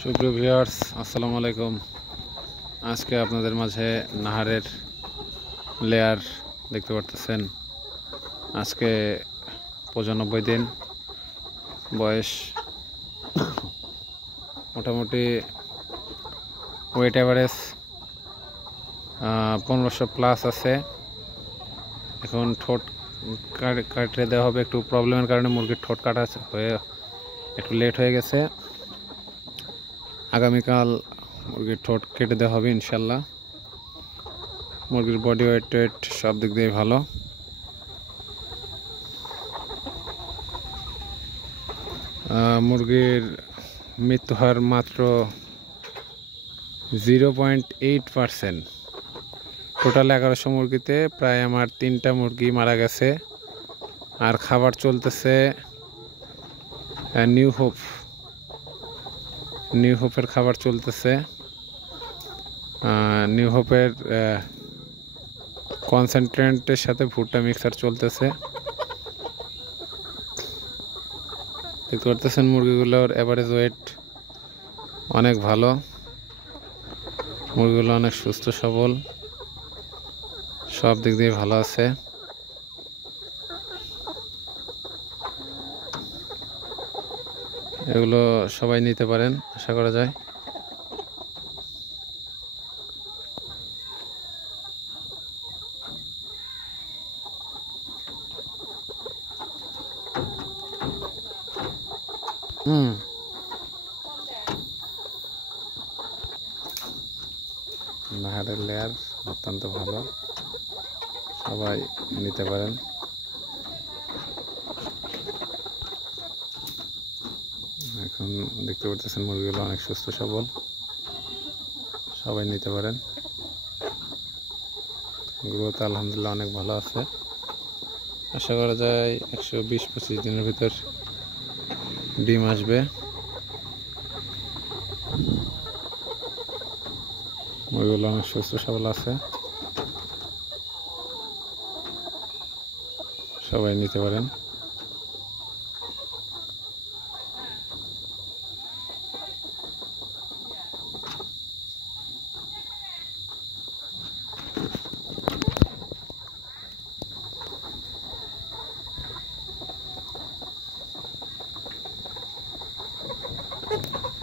সুপ্রিয় ভিউয়ার্স, আসসালামু আলাইকুম। আজকে আপনাদের মাঝে নাহারের লেয়ার দেখতে পারতেছেন। আজকে 95 দিন বয়স, মোটামুটি ওয়েট অ্যাভারেজ 1500 প্লাস আছে। এখন ঠোঁট কাটে দেওয়া হবে, একটু প্রবলেমের কারণে মুরগির ঠোঁট কাটা হয়ে একটু লেট হয়ে গেছে। আগামীকাল মুরগির ঠোঁট কেটে দেওয়া হবে ইনশাল্লাহ। মুরগির বডি ওয়েট সব দিক দিয়ে ভালো। মুরগির মৃত্যু হার মাত্র 0.8%। টোটাল 1100 মুরগিতে প্রায় আমার 3টা মুরগি মারা গেছে। আর খাবার চলতেছে নিউ হোপের খাবার চলতেছে। নিউ হোপের কনসেন্ট্রেটের সাথে ভুট্টা মিক্সার চলতেছে। দেখতে পারতেছেন মুরগিগুলোর এভারেজ ওয়েট অনেক ভালো। মুরগিগুলো অনেক সুস্থ সবল, সব দিক দিয়ে ভালো আছে। এগুলো সবাই নিতে পারেন, আশা করা যায়। নাহারের লেয়ার অত্যন্ত ভালো, সবাই নিতে পারেন। এখন দেখতে পারতেছেন মুরগিগুলো অনেক সুস্থ সবল, সবাই নিতে পারেন। গ্রোথ আলহামদুলিল্লাহ অনেক ভালো আছে। আশা করা যায় 120-25 দিনের ভিতর ডিম আসবে। মুরগিগুলো অনেক সুস্থ সবল আছে, সবাই নিতে পারেন।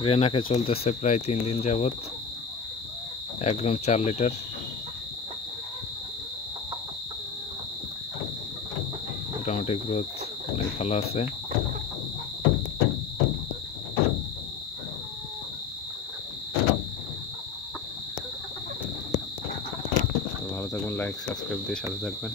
রেনাকে চলতেছে প্রায় 3 দিন যাবত, 1 গ্রাম 4 লিটার। মোটামুটি গ্রোথ অনেক ভালো আছে। ভালো থাকবেন, লাইক সাবস্ক্রাইব দিয়ে সাথে থাকবেন।